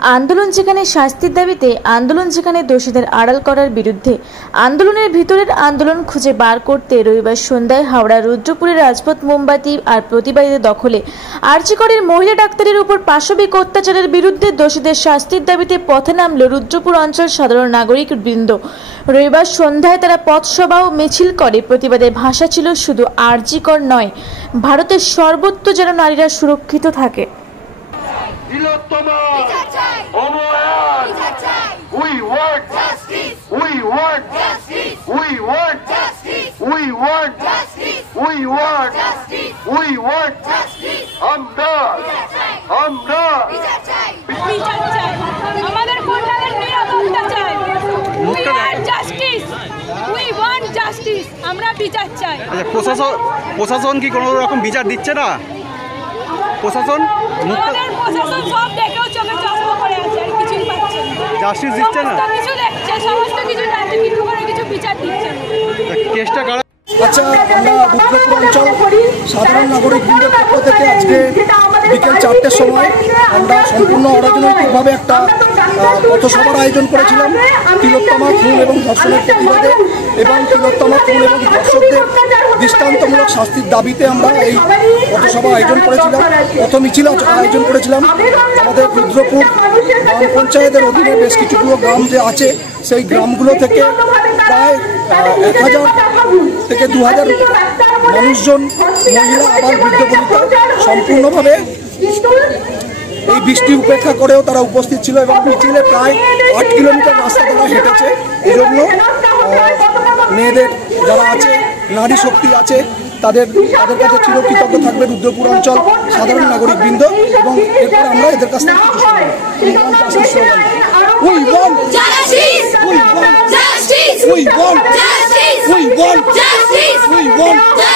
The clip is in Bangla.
আন্দোলন যেখানে শাস্তির দাবিতে, আন্দোলন যেখানে দোষীদের আড়াল করার বিরুদ্ধে, আন্দোলনের ভিতরের আন্দোলন খুঁজে বার করতে রবিবার সন্ধ্যায় হাওড়া রুদ্রপুরের রাজপথ মোমবাতি আর প্রতিবাদীদের দখলে আরজি করের মহিলা ডাক্তারের উপর পাশবিক অত্যাচারের বিরুদ্ধে দোষীদের শাস্তির দাবিতে পথে নামল রুদ্রপুর অঞ্চল সাধারণ নাগরিক বৃন্দ। রবিবার সন্ধ্যায় তারা পথসভা ও মিছিল করে। প্রতিবাদের ভাষা ছিল শুধু আরজি কর নয়, ভারতের সর্বত্র যেন নারীরা সুরক্ষিত থাকে। We want justice. We want justice. We want justice. We want justice. We want justice. We want justice. আমরা আমাদের কন্যাদের নিরাপত্তা চাই। We want justice. We want justice. আমরা বিচার চাই। আচ্ছা, প্রশাসন কি কোনো রকম বিচার দিচ্ছে না? প্রশাসন সব দেখেও চোখে চশমা করে আছে, আর কিছুই পাচ্ছে না। জাস্টিস দিচ্ছে না, কিছু দেখছে, সমস্ত কিছু দেখছে, কিন্তু কোনো কিছু বিচার দিচ্ছে না। কেসটা কারা? আচ্ছা, আমরা রুদ্রপুর অঞ্চল সাধারণ নাগরিক বৃন্দের পক্ষ থেকে আজকে বিকেল 4টের সময় আমরা সম্পূর্ণ অরাজনৈতিকভাবে একটা পথসভার আয়োজন করেছিলাম তিলোত্তমা খুন এবং ধর্ষণের প্রতিবাদে, এবং তিলোত্তমা খুন এবং ধর্ষকদের দৃষ্টান্তমূলক শাস্তির দাবিতে আমরা এই পথসভা আয়োজন করেছিলাম। পথ মিছিল আয়োজন করেছিলাম। আমাদের রুদ্রপুর গ্রাম পঞ্চায়েতের অধীনে বেশ কিছুগুলো গ্রাম যে আছে, সেই গ্রামগুলো থেকে প্রায় 1000 থেকে 2000 মানুষজন, মহিলা আবার বৃদ্ধ বনিতা সম্পূর্ণভাবে এই বৃষ্টি উপেক্ষা করেও তারা উপস্থিত ছিল, এবং মিছিলে প্রায় 8 কিলোমিটার রাস্তা তারা হেঁটেছে। এই জন্য মেয়েদের যারা আছে, নারী শক্তি আছে, তাদের কাছে চিরকৃতজ্ঞ থাকবে রুদ্রপুর অঞ্চল সাধারণ নাগরিক বৃন্দ। এবং এরপর আমরা এদের কাছ থেকে We want justice. We want justice. We want justice. We want justice. We want justice.